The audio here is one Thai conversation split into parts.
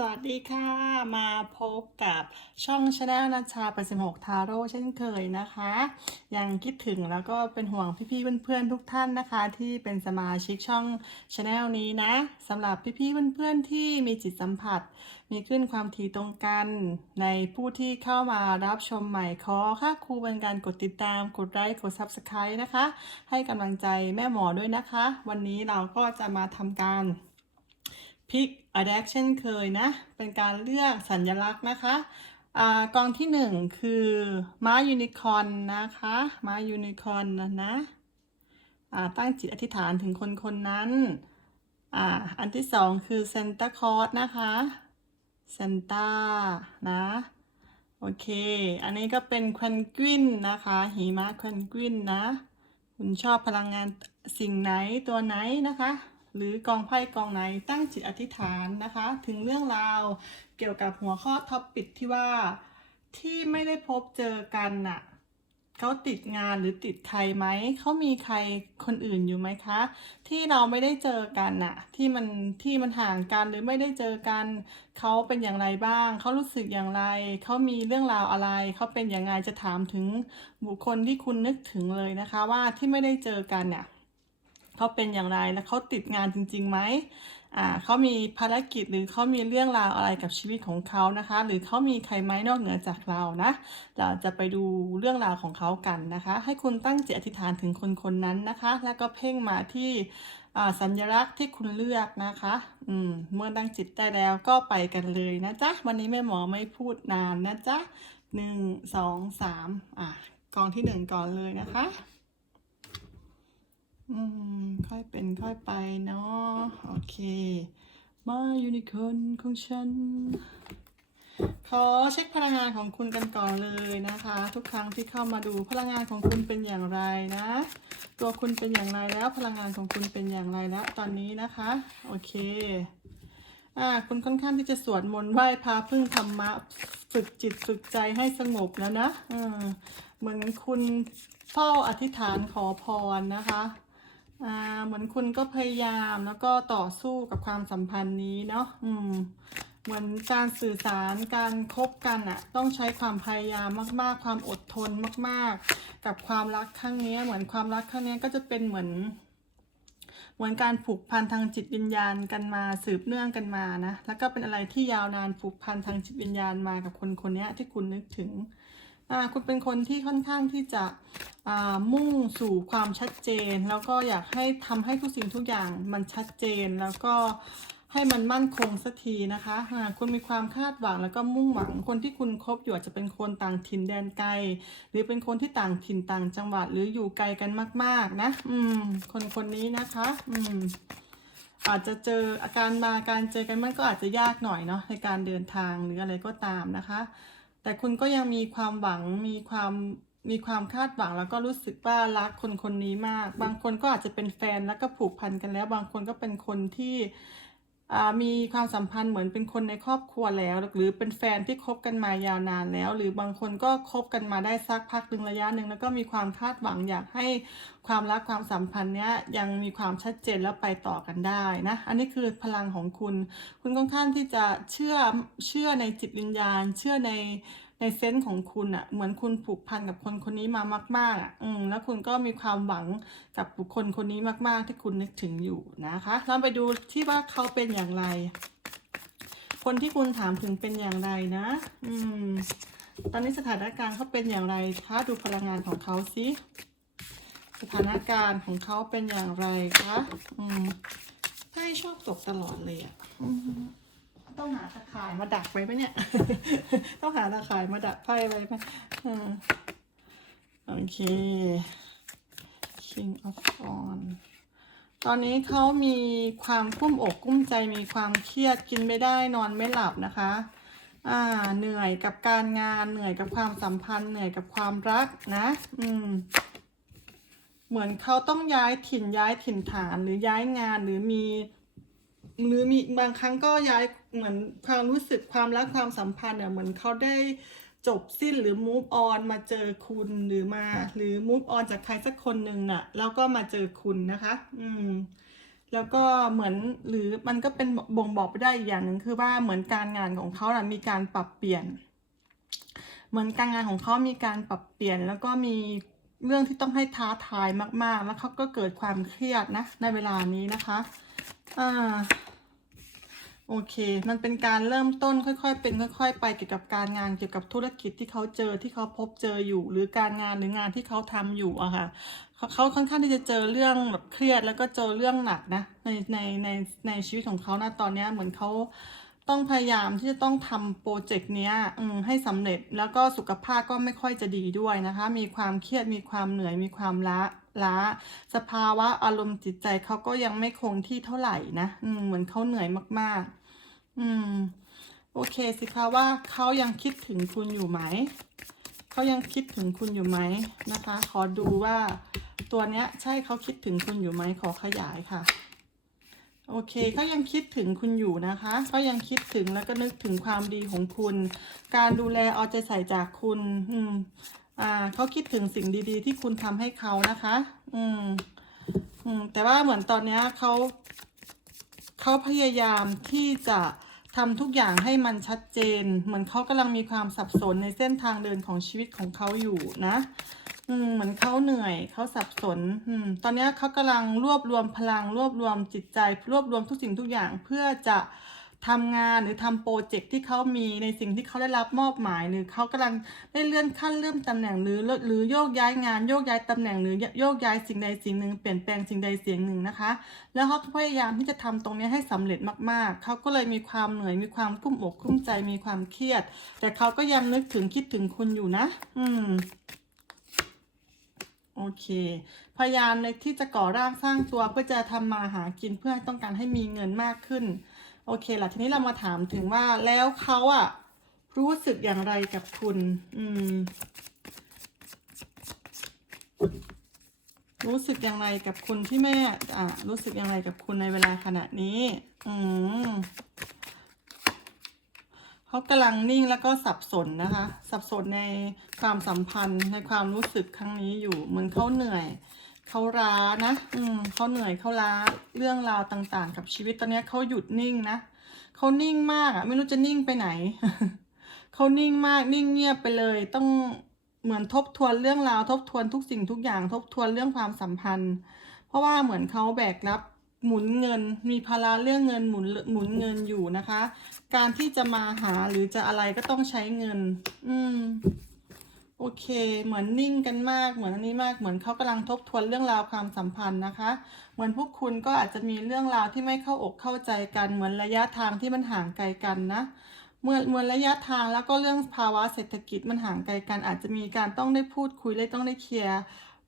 สวัสดีค่ะ มาพบกับช่องชาแนลนัชชา86ทาโร่เช่นเคยนะคะ ยังคิดถึงแล้วก็เป็นห่วงพี่ๆเพื่อนๆทุกท่านนะคะ ที่เป็นสมาชิกช่องชาแนลนี้นะสำหรับพี่ๆเพื่อนๆที่มีจิตสัมผัส มีขึ้นความถี่ตรงกัน ในผู้ที่เข้ามารับชมใหม่ขอค่าครูเป็นการกดติดตามกดไลค์กด Subscribe นะคะ ให้กำลังใจแม่หมอด้วยนะคะ วันนี้เราก็จะมาทำการ พิกอะแดกเช่นเคยนะ เป็นการเลือกสัญลักษณ์นะคะอ่ากองที่หนึ่งคือม้ายูนิคอนนะคะม้ายูนิคอนนะนะตั้งจิตอธิษฐานถึงคนคนนั้นอ่าอันที่สองคือเซนตาคอร์สนะคะเซนต้านะ โอเค อันนี้ก็เป็นควนกวินนะคะหิมะควนกวินนะ คุณชอบพลังงานสิ่งไหนตัวไหนนะคะ หรือกองไพ่กองไหนตั้งจิตอธิษฐานนะคะ ถึงเรื่องราวเกี่ยวกับหัวข้อท็อปปิกที่ว่าที่ไม่ได้พบเจอกันน่ะเขาติดงานหรือติดใครไหม เขามีใครคนอื่นอยู่ไหมคะ ที่เราไม่ได้เจอกันน่ะ ที่มันที่มันห่างกันหรือไม่ได้เจอกัน เขาเป็นอย่างไรบ้าง เขารู้สึกอย่างไร เขามีเรื่องราวอะไร เขาเป็นอย่างไรจะถามถึงบุคคลที่คุณนึกถึงเลยนะคะ ว่าที่ไม่ได้เจอกันเนี่ย เขาเป็นอย่างไรและเขาติดงานจริงๆไหมอ่าเขามีภารกิจหรือเขามีเรื่องราวอะไรกับชีวิตของเขานะคะ หรือเขามีใครไหมนอกเหนือจากเรานะ เราจะไปดูเรื่องราวของเขากันนะคะ ให้คุณตั้งจิตอธิษฐานถึงคนคนนั้นนะคะ แล้วก็เพ่งมาที่สัญลักษณ์ที่คุณเลือกนะคะ อืม เมื่อตั้งจิตได้แล้วก็ไปกันเลยนะจ๊ะ วันนี้แม่หมอไม่พูดนานนะจ๊ะหนึ่งสองสามอะกองที่หนึ่งก่อนเลยนะคะ อืม ค่อยเป็นค่อยไปเนาะโอเค มายูนิคอร์นของฉัน ขอเช็คพลังงานของคุณกันก่อนเลยนะคะ ทุกครั้งที่เข้ามาดูพลังงานของคุณเป็นอย่างไรนะ ตัวคุณเป็นอย่างไรแล้วพลังงานของคุณเป็นอย่างไรแล้วตอนนี้นะคะ โอเคอ่าคุณค่อนข้างที่จะสวดมนต์ไหว้พระพึ่งธรรมะฝึกจิตฝึกใจให้สงบแล้วนะอืมเหมือนคุณเฝ้าอธิษฐานขอพรนะคะ เหมือนคุณก็พยายามแล้วก็ต่อสู้กับความสัมพันธ์นี้เนาะอืมเหมือนการสื่อสารการคบกันอะต้องใช้ความพยายามมาก ๆ ความอดทนมาก ๆ กับความรักครั้งนี้เหมือนความรักครั้งนี้ก็จะเป็นเหมือน เหมือนการผูกพันทางจิตวิญญาณกันมาสืบเนื่องกันมานะแล้วก็เป็นอะไรที่ยาวนานผูกพันทางจิตวิญญาณมากับคนคนนี้ที่คุณนึกถึง คุณเป็นคนที่ค่อนข้างที่จะมุ่งสู่ความชัดเจน แล้วก็อยากให้ทำให้ทุกสิ่งทุกอย่างมันชัดเจนแล้วก็ให้มันมั่นคงสักทีนะคะอ่าคุณมีความคาดหวังแล้วก็มุ่งหวังคนที่คุณคบอยู่อาจจะเป็นคนต่างถิ่นแดนไกล หรือเป็นคนที่ต่างถิ่นต่างจังหวัดหรืออยู่ไกลกันมาก ๆ นะ อืม คนคนนี้นะคะ อืม อาจจะเจออาการมาการเจอกันมันก็อาจจะยากหน่อยเนาะในการเดินทางหรืออะไรก็ตามนะคะ แต่คุณก็ยังมีความหวังมีความมีความคาดหวังแล้วก็รู้สึกว่ารักคนคนนี้มาก บางคนก็อาจจะเป็นแฟนแล้วก็ผูกพันกันแล้ว บางคนก็เป็นคนที่ มีความสัมพันธ์เหมือนเป็นคนในครอบครัวแล้ว หรือเป็นแฟนที่คบกันมายาวนานแล้ว หรือบางคนก็คบกันมาได้สักพักหนึ่งระยะหนึ่งแล้วก็มีความคาดหวังอยากให้ความรักความสัมพันธ์เนี้ยยังมีความชัดเจนแล้วไปต่อกันได้นะอันนี้คือพลังของคุณ คุณค่อนข้างที่จะเชื่อเชื่อในจิตวิญญาณ เชื่อใน ในเซนส์ของคุณอะเหมือนคุณผูกพันกับคนคนนี้มามาก ๆอะอืมแล้วคุณก็มีความหวังกับบุคคลคนนี้มาก ๆ ที่คุณนึกถึงอยู่นะคะเราไปดูที่ว่าเขาเป็นอย่างไร คนที่คุณถามถึงเป็นอย่างไรนะ อืม ตอนนี้สถานการณ์เขาเป็นอย่างไรคะดูพลังงานของเขาสิสถานการณ์ของเขาเป็นอย่างไรคะ อืมไพ่ชอบตกตลอดเลยอะอืม ต้องหาตะข่ายมาดักไว้ไหมเนี่ย ต้องหาตะข่ายมาดักไพ่ไว้ไหมโอเค King of Wands ตอนนี้เขามีความกุ้มอกกุ้มใจมีความเครียดกินไม่ได้นอนไม่หลับนะคะ อ่า เหนื่อยกับการงานเหนื่อยกับความสัมพันธ์เหนื่อยกับความรักนะ อืม เหมือนเขาต้องย้ายถิ่นย้ายถิ่นฐานหรือย้ายงานหรือมี หรือมีบางครั้งก็ย้ายเหมือนความรู้สึกความรักความสัมพันธ์เนี่ยเหมือนเขาได้จบสิ้นหรือ move on มาเจอคุณหรือมา หรือ move on จากใครสักคนหนึ่งน่ะ แล้วก็มาเจอคุณนะคะ อืม แล้วก็เหมือนหรือมันก็เป็นบ่งบอกไปได้อีกอย่างหนึ่งคือว่าเหมือนการงานของเขาน่ะมีการปรับเปลี่ยน เหมือนการงานของเขามีการปรับเปลี่ยน แล้วก็มีเรื่องที่ต้องให้ท้าทายมาก ๆ แล้วเขาก็เกิดความเครียดนะในเวลานี้นะคะ อ่า โอเค มันเป็นการเริ่มต้นค่อยๆ เป็นค่อย ๆ ไปเกี่ยวกับการงานเกี่ยวกับธุรกิจที่เขาเจอที่เขาพบเจออยู่ หรือการงานหรืองานที่เขาทำอยู่อะค่ะเขาค่อนข้างที่จะเจอเรื่องแบบเครียดแล้วก็เจอเรื่องหนักนะในในในในชีวิตของเขานะตอนนี้เหมือนเขาต้องพยายามที่จะต้องทำโปรเจกต์เนี้ยให้สำเร็จแล้วก็สุขภาพก็ไม่ค่อยจะดีด้วยนะคะ มีความเครียดมีความเหนื่อยมีความล้าล้า สภาวะอารมณ์จิตใจเขาก็ยังไม่คงที่เท่าไหร่นะเหมือนเขาเหนื่อยมากๆ อืม โอเคสิคะว่าเขายังคิดถึงคุณอยู่ไหม เขายังคิดถึงคุณอยู่ไหมนะคะ ขอดูว่าตัวเนี้ย ใช่เขาคิดถึงคุณอยู่ไหมขอขยายค่ะ โอเคเขายังคิดถึงคุณอยู่นะคะเขายังคิดถึงแล้วก็นึกถึงความดีของคุณ การดูแลเอาใจใส่จากคุณ อืม อ่าเขาคิดถึงสิ่งดี ๆ ที่คุณทำให้เขานะคะ อืม อืม แต่ว่าเหมือนตอนเนี้ยเขาเขาพยายามที่จะ ทำทุกอย่างให้มันชัดเจน เหมือนเขากำลังมีความสับสนในเส้นทางเดินของชีวิตของเขาอยู่นะ อืมเหมือนเขาเหนื่อยเขาสับสน อืม ตอนนี้เขากำลังรวบรวมพลังรวบรวมจิตใจ รวบรวมทุกสิ่งทุกอย่างเพื่อจะ ทำงานหรือทำโปรเจกต์ที่เขามีในสิ่งที่เขาได้รับมอบหมาย หรือเขากำลังได้เลื่อนขั้นเลื่อนตำแหน่งหรือหรือโยกย้ายงานโยกย้ายตำแหน่งหรือโยกย้ายสิ่งใดสิ่งหนึ่งเปลี่ยนแปลงสิ่งใดสิ่งหนึ่งนะคะ แล้วเขาพยายามที่จะทำตรงนี้ให้สำเร็จมากๆ เขาก็เลยมีความเหนื่อยมีความกุ้มอกกุ้มใจมีความเครียด แต่เขาก็ยังนึกถึงคิดถึงคุณอยู่นะ อืมโอเค พยายามในที่จะก่อร่างสร้างตัวเพื่อจะทำมาหากินเพื่อต้องการให้มีเงินมากขึ้น โอเคล่ะทีนี้เรามาถามถึงว่าแล้วเขาอะรู้สึกอย่างไรกับคุณ อืม รู้สึกอย่างไรกับคุณที่แม่อ่ารู้สึกอย่างไรกับคุณในเวลาขณะนี้ อืมเขากำลังนิ่งแล้วก็สับสนนะคะ สับสนในความสัมพันธ์ในความรู้สึกครั้งนี้อยู่เหมือนเขาเหนื่อย เขาล้านะ อืมเขาเหนื่อยเขาล้าเรื่องราวต่างๆ กับชีวิตตอนนี้เขาหยุดนิ่งนะเขานิ่งมากอะไม่รู้จะนิ่งไปไหนเขานิ่งมากนิ่งเงียบไปเลย ต้องเหมือนทบทวนเรื่องราว ทบทวนทุกสิ่งทุกอย่าง ทบทวนเรื่องความสัมพันธ์ เพราะว่าเหมือนเขาแบกรับหมุนเงิน มีภาระเรื่องเงินหมุนหมุนเงินอยู่นะคะ การที่จะมาหาหรือจะอะไรก็ต้องใช้เงิน อืม โอเค เหมือนนิ่งกันมาก เหมือนอันนี้มาก เหมือนเขากำลังทบทวนเรื่องราวความสัมพันธ์นะคะ เหมือนพวกคุณก็อาจจะมีเรื่องราวที่ไม่เข้าอกเข้าใจกัน เหมือนระยะทางที่มันห่างไกลกันนะเมื่อเมื่อระยะทางแล้วก็เรื่องภาวะเศรษฐกิจมันห่างไกลกัน อาจจะมีการต้องได้พูดคุยเลยต้องได้เคลียร์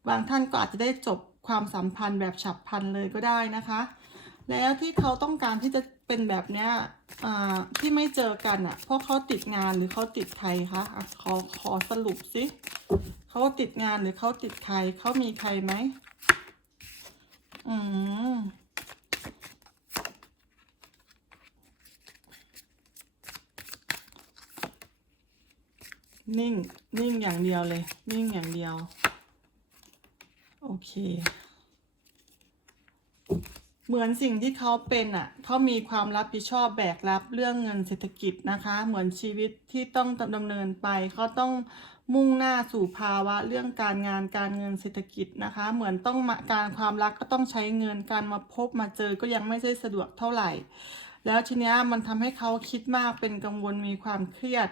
บางท่านก็อาจจะได้จบความสัมพันธ์แบบฉับพลันเลยก็ได้นะคะ แล้วที่เขาต้องการที่จะ เป็นแบบเนี้ยอ่าที่ไม่เจอกันอะ เพราะเขาติดงานหรือเขาติดใครคะอะขอขอสรุปสิเขาติดงานหรือเขาติดใครเขามีใครไหมอืมนิ่ง นิ่งอย่างเดียวเลย นิ่งอย่างเดียว โอเค เหมือนสิ่งที่เขาเป็นอะเขามีความรับผิดชอบแบกรับเรื่องเงินเศรษฐกิจนะคะ เหมือนชีวิตที่ต้องดำเนินไปเขาต้องมุ่งหน้าสู่ภาวะเรื่องการงานการเงินเศรษฐกิจนะคะ เหมือนต้องมาการความรักก็ต้องใช้เงินการมาพบมาเจอก็ยังไม่ได้สะดวกเท่าไหร่ แล้วทีเนี้ยมันทำให้เขาคิดมากเป็นกังวลมีความเครียด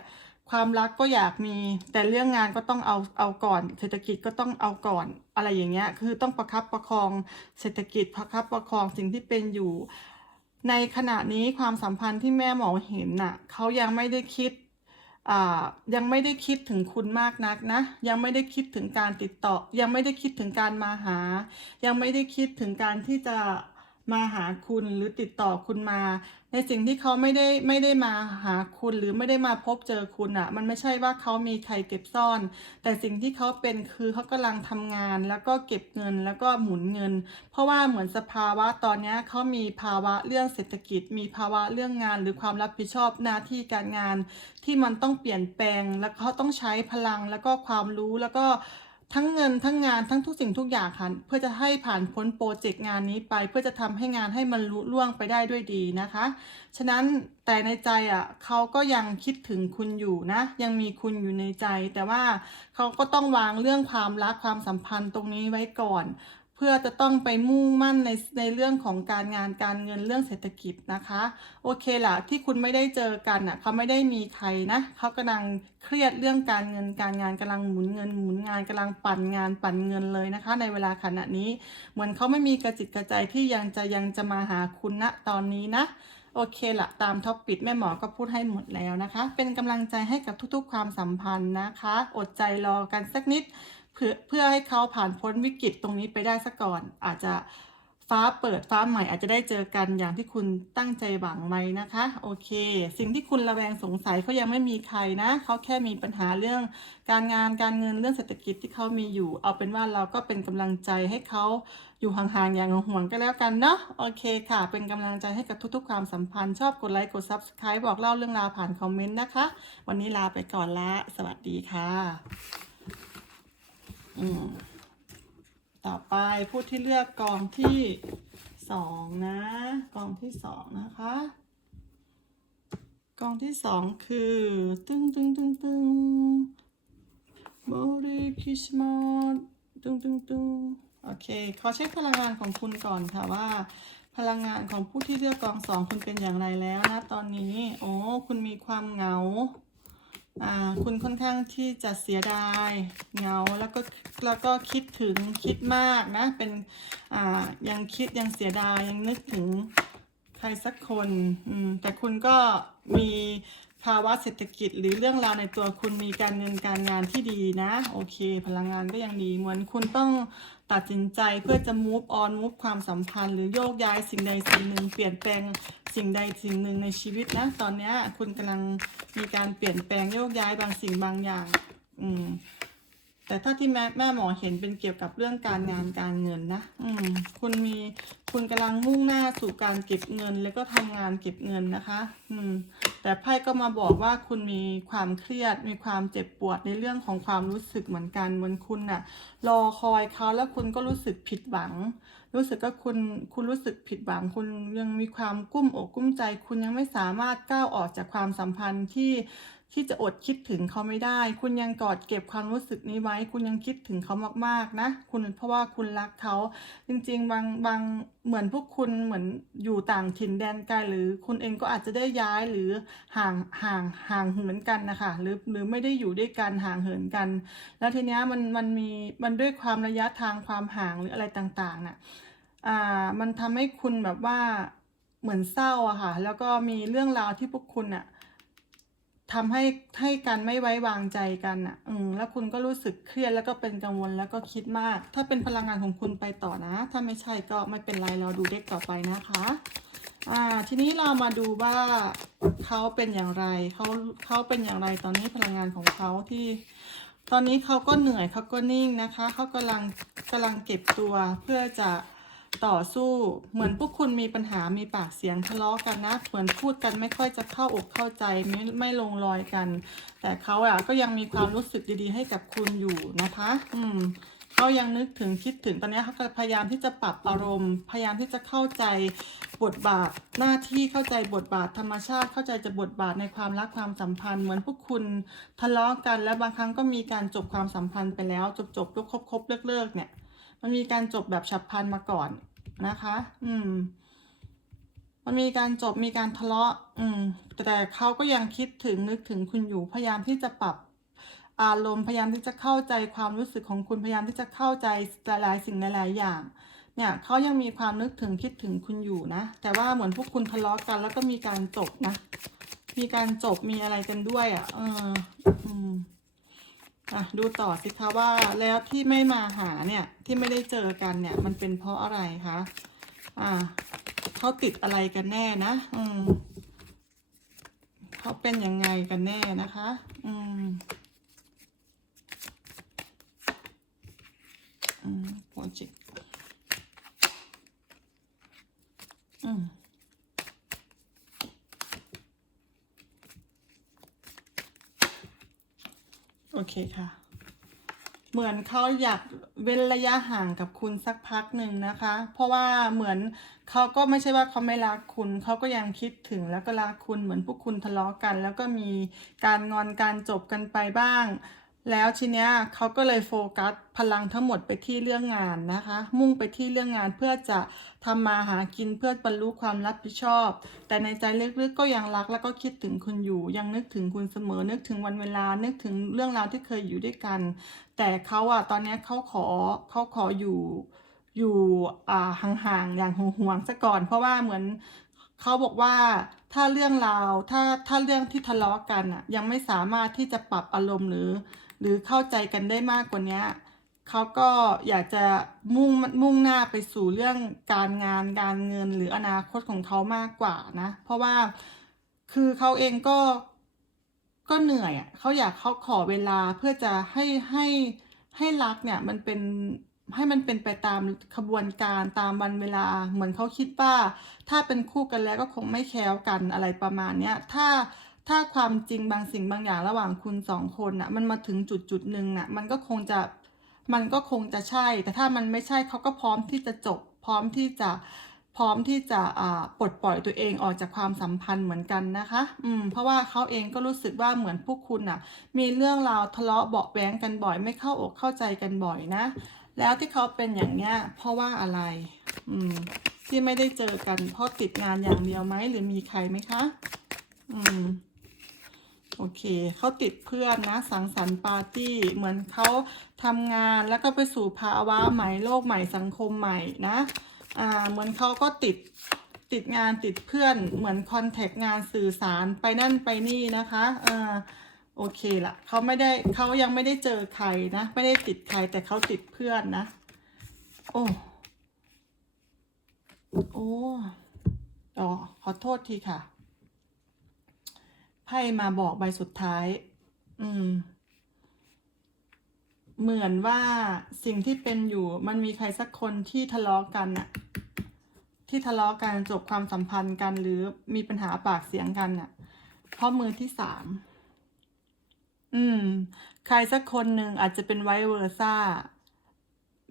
ความรักก็อยากมี แต่เรื่องงานก็ต้องเอาเอาก่อน เศรษฐกิจก็ต้องเอาก่อนอะไรอย่างเงี้ย คือต้องประคับประคองเศรษฐกิจประคับประคองสิ่งที่เป็นอยู่ ในขณะนี้ความสัมพันธ์ที่แม่หมอเห็นน่ะเขายังไม่ได้คิดยังไม่ได้คิดถึงคุณมากนักนะ ยังไม่ได้คิดถึงการติดต่อ ยังไม่ได้คิดถึงการมาหา ยังไม่ได้คิดถึงการที่จะ มาหาคุณหรือติดต่อคุณมา ในสิ่งที่เขาไม่ได้ไม่ได้มาหาคุณหรือไม่ได้มาพบเจอคุณอะ่ะ มันไม่ใช่ว่าเขามีใครเก็บซ่อน แต่สิ่งที่เขาเป็นคือเขากำลังทำงาน แล้วก็เก็บเงินแล้วก็หมุนเงิน เพราะว่าเหมือนสภาวะตอนนี้เขามีภาวะเรื่องเศรษฐกิจ มีภาวะเรื่องงาน หรือความรับผิดชอบหน้าที่การงาน ที่มันต้องเปลี่ยนแปลง แล้วเขาต้องใช้พลังแล้วก็ความรู้แล้วก็ ทั้งเงินทั้งงานทั้งทุกสิ่งทุกอย่างค่ะเพื่อจะให้ผ่านพ้นโปรเจกต์งานนี้ไป เพื่อจะทำให้งานให้มันลุล่วงไปได้ด้วยดีนะคะ ฉะนั้นแต่ในใจอะเขาก็ยังคิดถึงคุณอยู่นะ ยังมีคุณอยู่ในใจ แต่ว่าเขาก็ต้องวางเรื่องความรักความสัมพันธ์ตรงนี้ไว้ก่อน เพื่อจะต้องไปมุ่งมั่นในในเรื่องของการงานการเงินเรื่องเศรษฐกิจนะคะ โอเคล่ะที่คุณไม่ได้เจอกันอะเขาไม่ได้มีใครนะเขากำลังเครียดเรื่องการเงินการงานกำลังหมุนเงินหมุนงานกำลังปั่นงานปั่นเงินเลยนะคะ ในเวลาขณะนี้ เหมือนเขาไม่มีกระจิตกระใจที่ยังจะยังจะมาหาคุณณตอนนี้นะโอเคละตามท็อปปิดแม่หมอก็พูดให้หมดแล้วนะคะ เป็นกำลังใจให้กับทุกๆ ความสัมพันธ์นะคะ อดใจรอกันสักนิด เพื่อเพื่อให้เขาผ่านพ้นวิกฤตตรงนี้ไปได้ซะก่อน อาจจะฟ้าเปิดฟ้าใหม่อาจจะได้เจอกันอย่างที่คุณตั้งใจหวังไว้นะคะ โอเค สิ่งที่คุณระแวงสงสัยเขายังไม่มีใครนะเขาแค่มีปัญหาเรื่องการงานการเงินเรื่องเศรษฐกิจที่เขามีอยู่ เอาเป็นว่าเราก็เป็นกำลังใจให้เขาอยู่ห่างๆอย่างห่วงๆก็แล้วกันเนาะโอเคค่ะ เป็นกำลังใจให้กับทุกๆ ความสัมพันธ์ชอบกดไลค์กด Subscribe บอกเล่าเรื่องราวผ่านคอมเมนต์นะคะ วันนี้ลาไปก่อนละสวัสดีค่ะ ต่อไปผู้ที่เลือกกองที่สองนะ กองที่สองนะคะ กองที่สองคือ ตึงตึงตึงตึงบริคิสมาตึงตึงตึงโอเค ขอเช็คพลังงานของคุณก่อนค่ะว่า พลังงานของผู้ที่เลือกกองสองคุณเป็นอย่างไรแล้วนะตอนนี้ โอ้ คุณมีความเหงา คุณค่อนข้างที่จะเสียดายเหงาแล้วก็แล้วก็คิดถึงคิดมากนะ เป็นยังคิดยังเสียดายยังนึกถึงใครสักคนแต่คุณก็มีภาวะเศรษฐกิจหรือเรื่องราวในตัวคุณมีการเงินการงานที่ดีนะ โอเค พลังงานก็ยังดีเหมือนคุณต้อง ตัดสินใจเพื่อจะ move on move ความสัมพันธ์ หรือโยกย้ายสิ่งใดสิ่งหนึ่ง เปลี่ยนแปลงสิ่งใดสิ่งหนึ่งในชีวิตนะ ตอนนี้คุณกำลังมีการเปลี่ยนแปลงโยกย้ายบางสิ่งบางอย่าง อืม แต่ถ้าที่แม่แม่หมอเห็นเป็นเกี่ยวกับเรื่องการงานการเงินนะ อืม คุณมีคุณกำลังมุ่งหน้าสู่การเก็บเงิน แล้วก็ทำงานเก็บเงินนะคะ อืม แต่ไพ่ก็มาบอกว่าคุณมีความเครียด มีความเจ็บปวดในเรื่องของความรู้สึกเหมือนกันเหมือนคุณน่ะ รอคอยเขาแล้วคุณก็รู้สึกผิดหวัง รู้สึกว่าคุณคุณรู้สึกผิดหวัง คุณยังมีความกุ้มอกกุ้มใจ คุณยังไม่สามารถก้าวออกจากความสัมพันธ์ที่ ที่จะอดคิดถึงเขาไม่ได้ คุณยังกอดเก็บความรู้สึกนี้ไว้ คุณยังคิดถึงเขามากๆนะ คุณเพราะว่าคุณรักเขา จริง ๆ บางบางเหมือนพวกคุณเหมือนอยู่ต่างถิ่นแดนไกลหรือคุณเองก็อาจจะได้ย้ายหรือห่างห่างห่างเหินกันนะคะหรือหรือไม่ได้อยู่ด้วยกันห่างเหินกัน แล้วทีเนี้ยมันมันมีมันด้วยความระยะทางความห่างหรืออะไรต่างๆน่ะอ่ามันทำให้คุณแบบว่าเหมือนเศร้าอะค่ะ แล้วก็มีเรื่องราวที่พวกคุณอะ ทำให้ให้กันไม่ไว้วางใจกันอะอืมแล้วคุณก็รู้สึกเครียดแล้วก็เป็นกังวลแล้วก็คิดมาก ถ้าเป็นพลังงานของคุณไปต่อนะ ถ้าไม่ใช่ก็ไม่เป็นไรเราดูเด็กต่อไปนะคะ อ่า ทีนี้เรามาดูว่าเขาเป็นอย่างไรเขาเขาเป็นอย่างไรตอนนี้พลังงานของเขาที่ ตอนนี้เขาก็เหนื่อยเขาก็นิ่งนะคะเขากำลังกำลังเก็บตัวเพื่อจะ ต่อสู้ เหมือนพวกคุณมีปัญหามีปากเสียงทะเลาะกันนะ เหมือนพูดกันไม่ค่อยจะเข้าอกเข้าใจไม่ไม่ลงรอยกัน แต่เขาอะก็ยังมีความรู้สึกดีๆ ให้กับคุณอยู่นะคะ อืมเขายังนึกถึงคิดถึงตอนนี้เขาพยายามที่จะปรับอารมณ์ พยายามที่จะเข้าใจบทบาทหน้าที่เข้าใจบทบาทธรรมชาติเข้าใจจะบทบาทในความรักความสัมพันธ์ เหมือนพวกคุณทะเลาะกัน และบางครั้งก็มีการจบความสัมพันธ์ไปแล้ว จบจบๆครบครบๆเลิกเลิกๆเนี่ยมันมีการจบแบบฉับพลันมาก่อน นะคะ อืม มันมีการจบมีการทะเลาะ อืม แต่เขาก็ยังคิดถึงนึกถึงคุณอยู่พยายามที่จะปรับอารมณ์พยายามที่จะเข้าใจความรู้สึกของคุณพยายามที่จะเข้าใจหลายๆสิ่งหลายๆอย่าง เนี่ยเขายังมีความนึกถึงคิดถึงคุณอยู่นะ แต่ว่าเหมือนพวกคุณทะเลาะกันแล้วก็มีการจบนะ มีการจบมีอะไรกันด้วยอะ เออ อืม อะดูต่อสิคะว่าแล้วที่ไม่มาหาเนี่ยที่ไม่ได้เจอกันเนี่ย มันเป็นเพราะอะไรคะอ่าเขาติดอะไรกันแน่นะ อืมเขาเป็นยังไงกันแน่นะคะ อืมอืมโปรเจกต์อืม โอเคค่ะ เหมือนเขาอยากเว้นระยะห่างกับคุณสักพักหนึ่งนะคะ เพราะว่าเหมือนเขาก็ไม่ใช่ว่าเขาไม่รักคุณ เขาก็ยังคิดถึงแล้วก็รักคุณเหมือนพวกคุณทะเลาะกัน แล้วก็มีการงอนการจบกันไปบ้าง แล้วทีเนี้ยเขาก็เลยโฟกัสพลังทั้งหมดไปที่เรื่องงานนะคะ มุ่งไปที่เรื่องงานเพื่อจะทำมาหากินเพื่อบรรลุความรับผิดชอบ แต่ในใจลึกๆก็ยังรักแล้วก็คิดถึงคุณอยู่ ยังนึกถึงคุณเสมอ นึกถึงวันเวลา นึกถึงเรื่องราวที่เคยอยู่ด้วยกัน แต่เขาอะตอนเนี้ยเขาขอเขาขออยู่อยู่ห่างๆอย่างห่วงๆซะก่อน เพราะว่าเหมือนเขาบอกว่าถ้าเรื่องราวถ้าถ้าเรื่องที่ทะเลาะกันอะยังไม่สามารถที่จะปรับอารมณ์หรือ หรือเข้าใจกันได้มากกว่านี้เขาก็อยากจะมุ่งมุ่งหน้าไปสู่เรื่องการงานการเงินหรืออนาคตของเขามากกว่านะ เพราะว่าคือเขาเองก็ก็เหนื่อยอะเขาอยากเขาขอเวลาเพื่อจะให้ให้ให้รักเนี่ยมันเป็นให้มันเป็นไปตามขบวนการตามวันเวลา เหมือนเขาคิดว่า ถ้าเป็นคู่กันแล้วก็คงไม่แคล้วกันอะไรประมาณเนี้ยถ้า ถ้าความจริงบางสิ่งบางอย่างระหว่างคุณสองคนน่ะ มันมาถึงจุดจุดหนึ่งน่ะ มันก็คงจะมันก็คงจะใช่ แต่ถ้ามันไม่ใช่เขาก็พร้อมที่จะจบ พร้อมที่จะพร้อมที่จะอ่าปลดปล่อยตัวเองออกจากความสัมพันธ์เหมือนกันนะคะ อืม เพราะว่าเขาเองก็รู้สึกว่าเหมือนพวกคุณน่ะ มีเรื่องราวทะเลาะเบาแว้งกันบ่อย ไม่เข้าอกเข้าใจกันบ่อยนะ แล้วที่เขาเป็นอย่างเนี้ย เพราะว่าอะไร อืม ที่ไม่ได้เจอกันเพราะติดงานอย่างเดียวไหมหรือมีใครไหมคะ อืม โอเค เขาติดเพื่อนนะ สังสรรค์ปาร์ตี้ เหมือนเขาทำงานแล้วก็ไปสู่ภาวะใหม่โลกใหม่สังคมใหม่นะ อ่า เหมือนเขาก็ติดติดงานติดเพื่อน เหมือนคอนแทคงานสื่อสารไปนั่นไปนี่นะคะอ่าโอเคละเขาไม่ได้เขายังไม่ได้เจอใครนะ ไม่ได้ติดใครแต่เขาติดเพื่อนนะ โอ้ โอ้อ๋อขอโทษทีค่ะ ไพ่มาบอกใบสุดท้าย อืม เหมือนว่าสิ่งที่เป็นอยู่มันมีใครสักคนที่ทะเลาะกันน่ะที่ทะเลาะกันจบความสัมพันธ์กันหรือมีปัญหาปากเสียงกันน่ะเพราะมือที่สาม อืม ใครสักคนหนึ่งอาจจะเป็นไวเวอร์ซ่า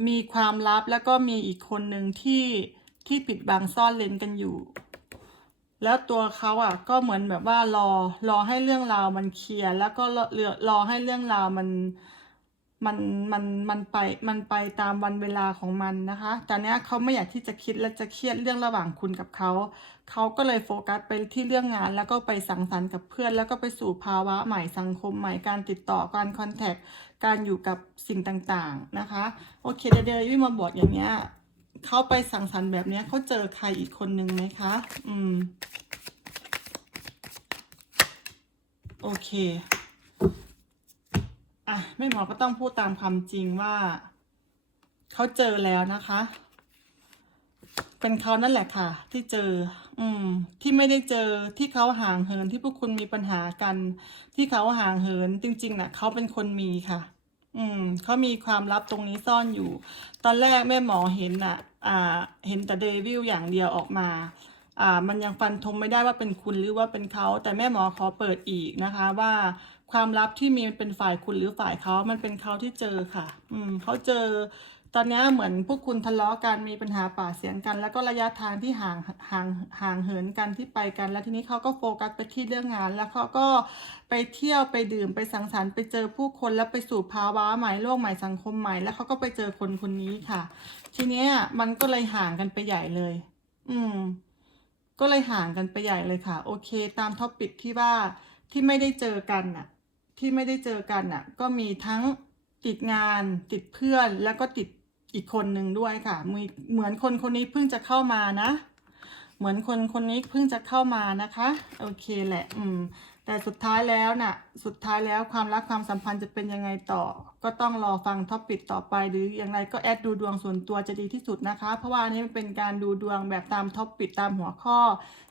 มีความลับแล้วก็มีอีกคนหนึ่งที่ที่ปิดบังซ่อนเลนกันอยู่ แล้วตัวเขาอะก็เหมือนแบบว่ารอรอให้เรื่องราวมันเคลียร์แล้วก็รอรอให้เรื่องราวมันมันมันมันไปมันไปตามวันเวลาของมันนะคะแต่เนี้ยเขาไม่อยากที่จะคิดและจะเครียดเรื่องระหว่างคุณกับเขาเขาก็เลยโฟกัสไปที่เรื่องงาน แล้วก็ไปสังสรรค์กับเพื่อน แล้วก็ไปสู่ภาวะใหม่สังคมใหม่การติดต่อการคอนแทคการอยู่กับสิ่งต่างๆนะคะโอเคเดี๋ยวเดี๋ยววิมาบอกอย่างเงี้ย เขาไปสังสรรค์แบบนี้เขาเจอใครอีกคนนึงไหมคะ อืม โอเค อะแม่หมอก็ต้องพูดตามความจริงว่า เขาเจอแล้วนะคะ เป็นเขานั่นแหละค่ะ ที่เจอ อืม ที่ไม่ได้เจอที่เขาห่างเหินที่พวกคุณมีปัญหากัน ที่เขาห่างเหินจริงๆน่ะเขาเป็นคนมีค่ะ อืมเขามีความลับตรงนี้ซ่อนอยู่ ตอนแรกแม่หมอเห็นอะ อ่า เห็นแต่เดวิลอย่างเดียวออกมา อ่า มันยังฟันธงไม่ได้ว่าเป็นคุณหรือว่าเป็นเขาแต่แม่หมอขอเปิดอีกนะคะว่าความลับที่มีเป็นฝ่ายคุณหรือฝ่ายเขามันเป็นเขาที่เจอค่ะ อืมเขาเจอ ตอนนี้เหมือนพวกคุณทะเลาะกันมีปัญหาปากเสียงกัน แล้วก็ระยะทางที่ห่างห่างห่างเหินกันที่ไปกัน แล้วทีนี้เขาก็โฟกัสไปที่เรื่องงาน แล้วเขาก็ไปเที่ยวไปดื่มไปสังสรรค์ไปเจอผู้คนแล้วไปสู่ภาวะใหม่โลกใหม่สังคมใหม่ แล้วเขาก็ไปเจอคนคนนี้ค่ะ ทีเนี้ยมันก็เลยห่างกันไปใหญ่เลย อืม ก็เลยห่างกันไปใหญ่เลยค่ะ โอเค ตามท็อปิกที่ว่าที่ไม่ได้เจอกันน่ะ ที่ไม่ได้เจอกันน่ะ ก็มีทั้งติดงาน ติดเพื่อนแล้วก็ติด อีกคนหนึ่งด้วยค่ะมือเหมือนคนคนนี้เพิ่งจะเข้ามานะ เหมือนคนคนนี้เพิ่งจะเข้ามานะคะ โอเคแหละ อืม แต่สุดท้ายแล้วน่ะ สุดท้ายแล้วความรักความสัมพันธ์จะเป็นยังไงต่อ ก็ต้องรอฟังท็อปิกต่อไปหรืออย่างไรก็แอดดูดวงส่วนตัวจะดีที่สุดนะคะ เพราะว่านี้มันเป็นการดูดวงแบบตามท็อปิกตามหัวข้อ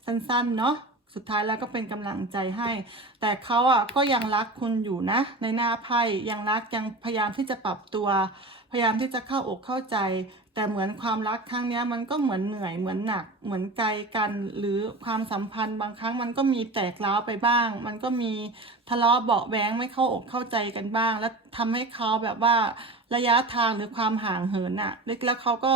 สั้นๆ เนาะสุดท้ายแล้วก็เป็นกำลังใจให้ แต่เขาอะก็ยังรักคุณอยู่นะ ในหน้าไพ่ยังรักยังพยายามที่จะปรับตัว ยายามที่จะเข้าอกเข้าใจ แต่เหมือนความรักครั้งนี้มันก็เหมือนเหนื่อยเหมือนหนัก เหมือนไกลกัน หรือความสัมพันธ์บางครั้งมันก็มีแตกร้าวไปบ้าง มันก็มีทะเลาะเบาะแว้งไม่เข้าอกเข้าใจกันบ้าง แล้วทำให้เขาแบบว่าระยะทางหรือความห่างเหินน่ะเล็กแล้วเขาก็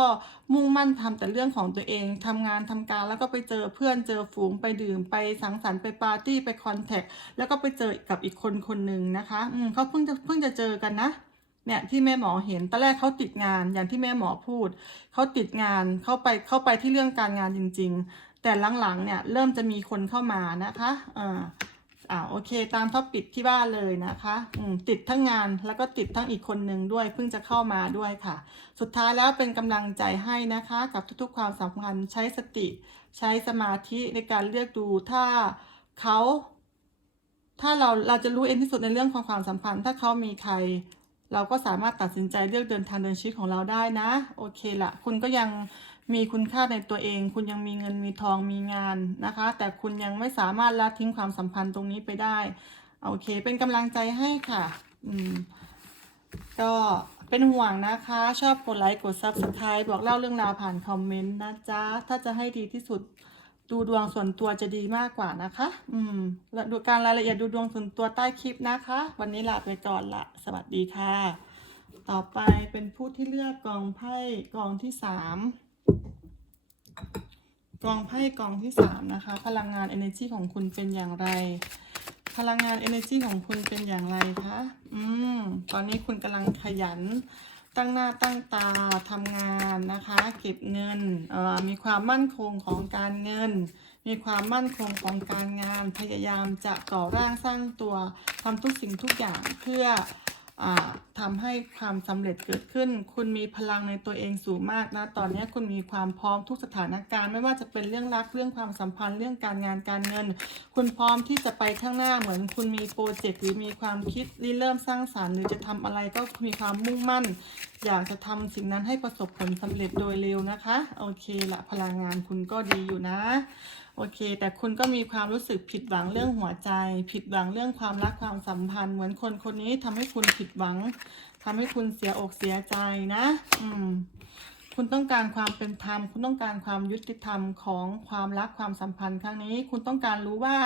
มุ่งมั่นทำแต่เรื่องของตัวเองทำงานทำการแล้วก็ไปเจอเพื่อนเจอฝูงไปดื่มไปสังสรรค์ไปปาร์ตี้ไปคอนแทคแล้วก็ไปเจอกับอีกคนคนหนึ่งนะคะอืมเขาเพิ่งจะเพิ่งจะเจอกันนะ เนี่ยที่แม่หมอเห็นตอนแรกเขาติดงานอย่างที่แม่หมอพูดเขาติดงานเข้าไปเข้าไปที่เรื่องการงานจริง ๆ แต่หลังๆเนี่ยเริ่มจะมีคนเข้ามานะคะอ่าอ่าโอเค ตามท็อปิกที่บ้านเลยนะคะอืมติดทั้งงานแล้วก็ติดทั้งอีกคนหนึ่งด้วยเพิ่งจะเข้ามาด้วยค่ะ สุดท้ายแล้วเป็นกำลังใจให้นะคะ กับทุกๆความสัมพันธ์ใช้สติ ใช้สมาธิในการเลือกดูถ้าเขาถ้าเราเราจะรู้เองที่สุดในเรื่องของความสัมพันธ์ ถ้าเขามีใคร เราก็สามารถตัดสินใจเลือกเดินทางเดินชีวิตของเราได้นะ โอเคละคุณก็ยังมีคุณค่าในตัวเอง คุณยังมีเงินมีทองมีงานนะคะ แต่คุณยังไม่สามารถละทิ้งความสัมพันธ์ตรงนี้ไปได้ โอเค เป็นกำลังใจให้ค่ะ อืม ก็เป็นห่วงนะคะ ชอบกดไลค์กด Subscribe บอกเล่าเรื่องราวผ่านคอมเมนต์นะจ๊ะ ถ้าจะให้ดีที่สุด ดูดวงส่วนตัวจะดีมากกว่านะคะ อืมและดูการรายละเอียดดูดวงส่วนตัวใต้คลิปนะคะ วันนี้ลาไปก่อนละ สวัสดีค่ะ ต่อไปเป็นผู้ที่เลือกกองไพ่กองที่สามกองไพ่กองที่สามนะคะ พลังงาน energy ของคุณเป็นอย่างไร พลังงาน energy ของคุณเป็นอย่างไรคะ อืม ตอนนี้คุณกำลังขยัน ตั้งหน้าตั้งตาทำงานนะคะ เก็บเงินมีความมั่นคงของการเงิน มีความมั่นคงของการงาน พยายามจะก่อร่างสร้างตัวทำทุกสิ่งทุกอย่างเพื่อ ทำให้ความสำเร็จเกิดขึ้น คุณมีพลังในตัวเองสูงมากนะ ตอนนี้คุณมีความพร้อมทุกสถานการณ์ ไม่ว่าจะเป็นเรื่องรัก เรื่องความสัมพันธ์ เรื่องการงาน การเงิน คุณพร้อมที่จะไปข้างหน้า เหมือนคุณมีโปรเจกต์หรือมีความคิดริเริ่มสร้างสารรค์ หรือจะทำอะไรก็มีความมุ่งมั่น อยากจะทำสิ่งนั้นให้ประสบผลสำเร็จโดยเร็วนะคะ โอเคละพลังงานคุณก็ดีอยู่นะ โอเค แต่คุณก็มีความรู้สึกผิดหวังเรื่องหัวใจ ผิดหวังเรื่องความรักความสัมพันธ์ เหมือนคนคนนี้ทำให้คุณผิดหวังทำให้คุณเสียอกเสียใจนะ อืม คุณต้องการความเป็นธรรม คุณต้องการความยุติธรรมของความรักความสัมพันธ์ครั้งนี้ คุณต้องการรู้ว่า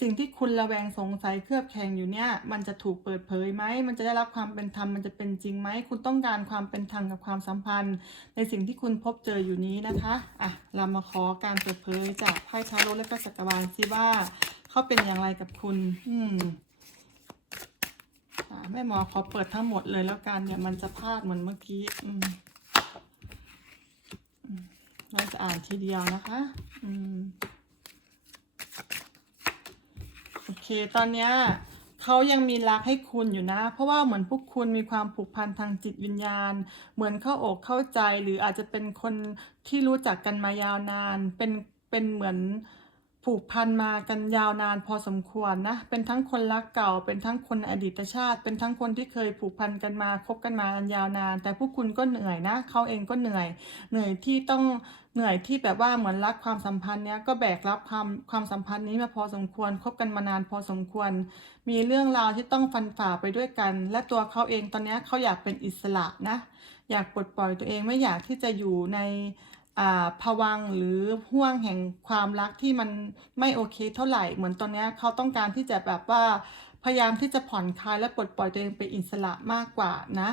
สิ่งที่คุณระแวงสงสัยเคลือบแคลงอยู่เนี่ย มันจะถูกเปิดเผยไหม มันจะได้รับความเป็นธรรม มันจะเป็นจริงไหม คุณต้องการความเป็นธรรมกับความสัมพันธ์ ในสิ่งที่คุณพบเจออยู่นี้นะคะ อะ เรามาขอการเปิดเผยจากไพ่ทาโร่และก็จักรวาลสิว่าเขาเป็นอย่างไรกับคุณ อืมอะแม่หมอขอเปิดทั้งหมดเลยแล้วกันเนี่ยมันจะพลาดเหมือนเมื่อกี้ อืมอืมเราจะอ่านทีเดียวนะคะ อืม โอเค ตอนเนี้ยเขายังมีรักให้คุณอยู่นะ เพราะว่าเหมือนพวกคุณมีความผูกพันทางจิตวิญญาณ เหมือนเข้าอกเข้าใจหรืออาจจะเป็นคนที่รู้จักกันมายาวนาน เป็นเป็นเหมือน ผูกพันมากันยาวนานพอสมควรนะ เป็นทั้งคนรักเก่า เป็นทั้งคนอดีตชาติ เป็นทั้งคนที่เคยผูกพันกันมาคบกันมากันยาวนาน แต่พวกคุณก็เหนื่อยนะ เขาเองก็เหนื่อย เหนื่อยที่ต้องเหนื่อยที่แบบว่าเหมือนรักความสัมพันธ์เนี้ยก็แบกรับความความสัมพันธ์นี้มาพอสมควรคบกันมานานพอสมควร มีเรื่องราวที่ต้องฟันฝ่าไปด้วยกัน และตัวเขาเองตอนนี้เขาอยากเป็นอิสระนะ อยากปลดปล่อยตัวเองไม่อยากที่จะอยู่ใน อ่าภวังหรือห่วงแห่งความรักที่มันไม่โอเคเท่าไหร่ เหมือนตอนนี้เขาต้องการที่จะแบบว่าพยายามที่จะผ่อนคลายและปลดปล่อยตัวเองไปอิสระมากกว่านะ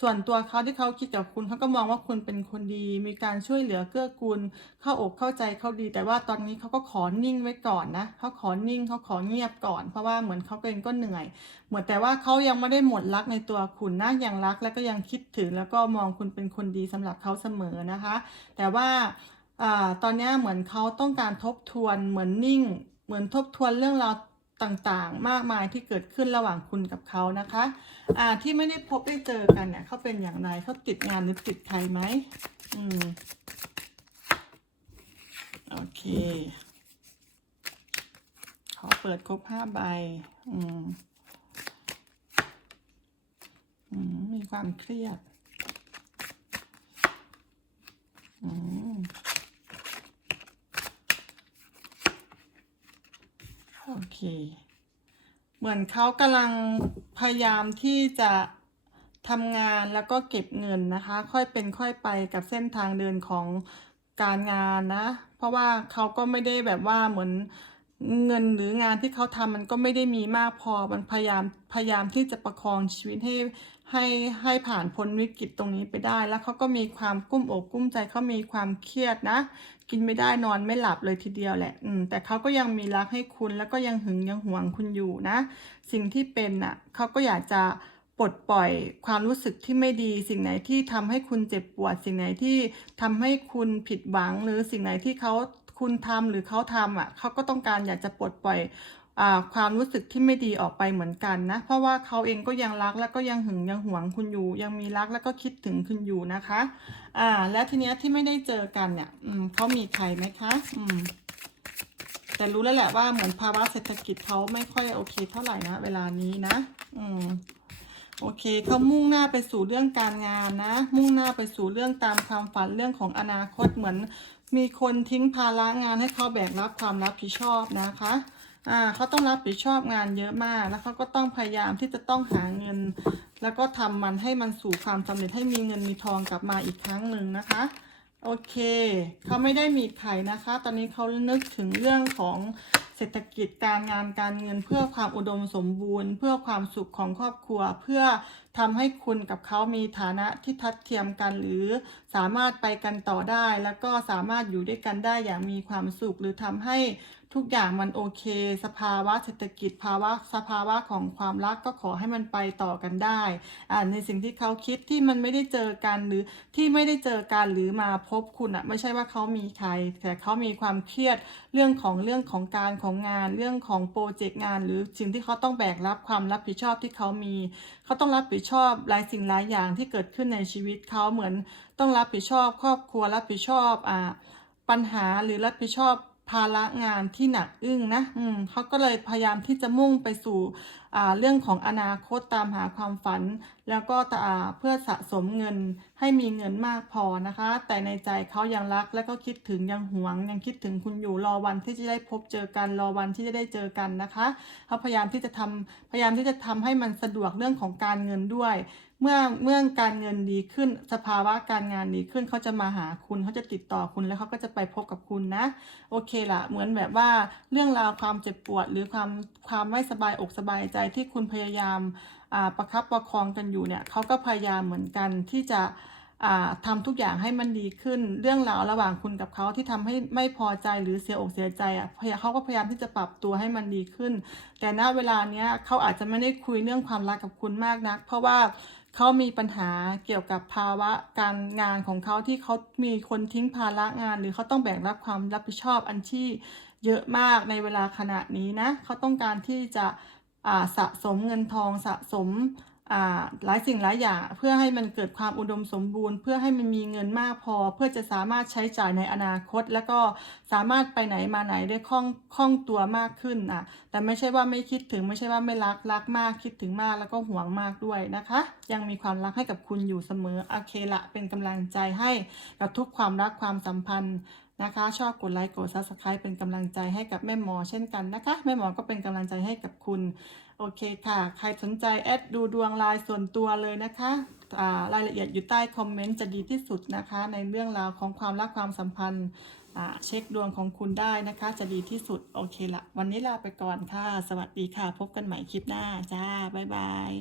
ส่วนตัวเขาที่เขาคิดกับคุณเขาก็มองว่าคุณเป็นคนดี มีการช่วยเหลือเกื้อกูล เข้าอกเข้าใจเขาดี แต่ว่าตอนนี้เขาก็ขอนิ่งไว้ก่อนนะเขาขอนิ่งเขาขอเงียบก่อน เพราะว่าเหมือนเขาเองก็เหนื่อย เหมือนแต่ว่าเขายังไม่ได้หมดรักในตัวคุณนะยังรักและก็ยังคิดถึงแล้วก็มองคุณเป็นคนดีสำหรับเขาเสมอนะคะ แต่ว่าอตอนนี้เหมือนเขาต้องการทบทวนเหมือนนิ่ง เหมือนทบทวนเรื่องราว ต่างๆ มากมายที่เกิดขึ้นระหว่างคุณกับเขานะคะอ่าที่ไม่ได้พบได้เจอกันเนี่ยเขาเป็นอย่างไรเขาติดงานหรือติดใครไหมอืมโอเค ขอเปิดครบห้าใบ อืมอืมมีความเครียด อืม โอเค เหมือนเขากำลังพยายามที่จะทำงานแล้วก็เก็บเงินนะคะ ค่อยเป็นค่อยไปกับเส้นทางเดินของการงานนะ เพราะว่าเขาก็ไม่ได้แบบว่าเหมือน เงินหรืองานที่เขาทำมันก็ไม่ได้มีมากพอ มันพยายามพยายามที่จะประคองชีวิตให้ให้ให้ผ่านพ้นวิกฤตตรงนี้ไปได้ แล้วเขาก็มีความกุ้มอกกุ้มใจเขามีความเครียดนะ กินไม่ได้นอนไม่หลับเลยทีเดียวแหละ อืม แต่เขาก็ยังมีรักให้คุณ แล้วก็ยังหึงยังหวงคุณอยู่นะ สิ่งที่เป็นน่ะเขาก็อยากจะปลดปล่อยความรู้สึกที่ไม่ดี สิ่งไหนที่ทำให้คุณเจ็บปวด สิ่งไหนที่ทำให้คุณผิดหวัง หรือสิ่งไหนที่เขา คุณทำหรือเขาทำอะเขาก็ต้องการอยากจะปลดปล่อยอความรู้สึกที่ไม่ดีออกไปเหมือนกันนะ เพราะว่าเขาเองก็ยังรักแล้วก็ยังหึงยังหวงคุณอยู่ ยังมีรักแล้วก็คิดถึงคุณอยู่นะคะอ่าแล้วทีเนี้ยที่ไม่ได้เจอกันเนี่ยอืมเขามีใครไหมคะอืมแต่รู้แล้วแหละว่าเหมือนภาวะเศรษฐกิจเขาไม่ค่อยโอเคเท่าไหร่นะเวลานี้นะอืมโอเคเขามุ่งหน้าไปสู่เรื่องการงานนะ มุ่งหน้าไปสู่เรื่องตามความฝันเรื่องของอนาคตเหมือน มีคนทิ้งภาระงานให้เขาแบกรับความรับผิดชอบนะคะอ่าเขาต้องรับผิดชอบงานเยอะมาก แล้วเขาก็ต้องพยายามที่จะต้องหาเงิน แล้วก็ทำมันให้มันสู่ความสำเร็จให้มีเงินมีทองกลับมาอีกครั้งหนึ่งนะคะ โอเค เขาไม่ได้มีใครนะคะ ตอนนี้เขานึกถึงเรื่องของ เศรษฐกิจการงานการเงินเพื่อความอุดมสมบูรณ์ เพื่อความสุขของครอบครัว เพื่อทำให้คุณกับเขามีฐานะที่ทัดเทียมกัน หรือสามารถไปกันต่อได้ แล้วก็สามารถอยู่ด้วยกันได้อย่างมีความสุขหรือทำให้ ทุกอย่างมันโอเค สภาวะเศรษฐกิจภาวะสภาวะของความรักก็ขอให้มันไปต่อกันได้อ่าในสิ่งที่เขาคิดที่มันไม่ได้เจอกันหรือที่ไม่ได้เจอกันหรือมาพบคุณอะไม่ใช่ว่าเขามีใคร แต่เขามีความเครียดเรื่องของเรื่องของการของงาน เรื่องของโปรเจกต์งาน หรือสิ่งที่เขาต้องแบกรับความรับผิดชอบที่เขามี เขาต้องรับผิดชอบหลายสิ่งหลายอย่างที่เกิดขึ้นในชีวิตเขาเหมือนต้องรับผิดชอบ ครอบครัวรับผิดชอบอ่าปัญหาหรือรับผิดชอบ ภาระงานที่หนักอึ้งนะ อืมเขาก็เลยพยายามที่จะมุ่งไปสู่อ่าเรื่องของอนาคตตามหาความฝัน แล้วก็อ่าเพื่อสะสมเงินให้มีเงินมากพอนะคะ แต่ในใจเขายังรักและก็คิดถึงยังหวง ยังคิดถึงคุณอยู่รอวันที่จะได้พบเจอกันรอวันที่จะได้เจอกันนะคะเขาพยายามที่จะทำพยายามที่จะทำให้มันสะดวกเรื่องของการเงินด้วย เมื่อเมื่อการเงินดีขึ้น สภาวะการงานดีขึ้นเขาจะมาหาคุณเขาจะติดต่อคุณแล้วเขาก็จะไปพบกับคุณนะ โอเคละเหมือนแบบว่าเรื่องราวความเจ็บปวด หรือความความไม่สบายอกสบายใจที่คุณพยายามาประคับประคองกันอยู่เนี่ยเขาก็พยายามเหมือนกันที่จะอ่าทำทุกอย่างให้มันดีขึ้น เรื่องราวระหว่างคุณกับเขาที่ทำให้ไม่พอใจหรือเสียอกเสียใจอะพยาเขาก็พยายามที่จะปรับตัวให้มันดีขึ้น แต่ณเวลาเนี้ยเขาอาจจะไม่ได้คุยเรื่องความรักกับคุณมากนัก เพราะว่า เขามีปัญหาเกี่ยวกับภาวะการงานของเขาที่เขามีคนทิ้งภาระงาน หรือเขาต้องแบ่งรับความรับผิดชอบอันที่เยอะมากในเวลาขณะนี้นะเขาต้องการที่จะสะสมเงินทองสะสม หลายสิ่งหลายอย่างเพื่อให้มันเกิดความอุดมสมบูรณ์ เพื่อให้มันมีเงินมากพอ เพื่อจะสามารถใช้จ่ายในอนาคต แล้วก็สามารถไปไหนมาไหนได้คล่องคล่องตัวมากขึ้นอะแต่ไม่ใช่ว่าไม่คิดถึงไม่ใช่ว่าไม่รักรักมากคิดถึงมากแล้วก็ห่วงมากด้วยนะคะ ยังมีความรักให้กับคุณอยู่เสมอโอเคละเป็นกำลังใจให้กับทุกความรักความสัมพันธ์นะคะ ชอบกดไลค์กดซับสไครป์เป็นกำลังใจให้กับแม่หมอเช่นกันนะคะ แม่หมอก็เป็นกำลังใจให้กับคุณ โอเคค่ะ ใครสนใจแอดดูดวงลายส่วนตัวเลยนะคะอ่ารายละเอียดอยู่ใต้คอมเมนต์จะดีที่สุดนะคะ ในเรื่องราวของความรักความสัมพันธ์เช็คดวงของคุณได้นะคะ จะดีที่สุดโอเคละวันนี้ลาไปก่อนค่ะ สวัสดีค่ะ พบกันใหม่คลิปหน้า จ้า บ๊ายบาย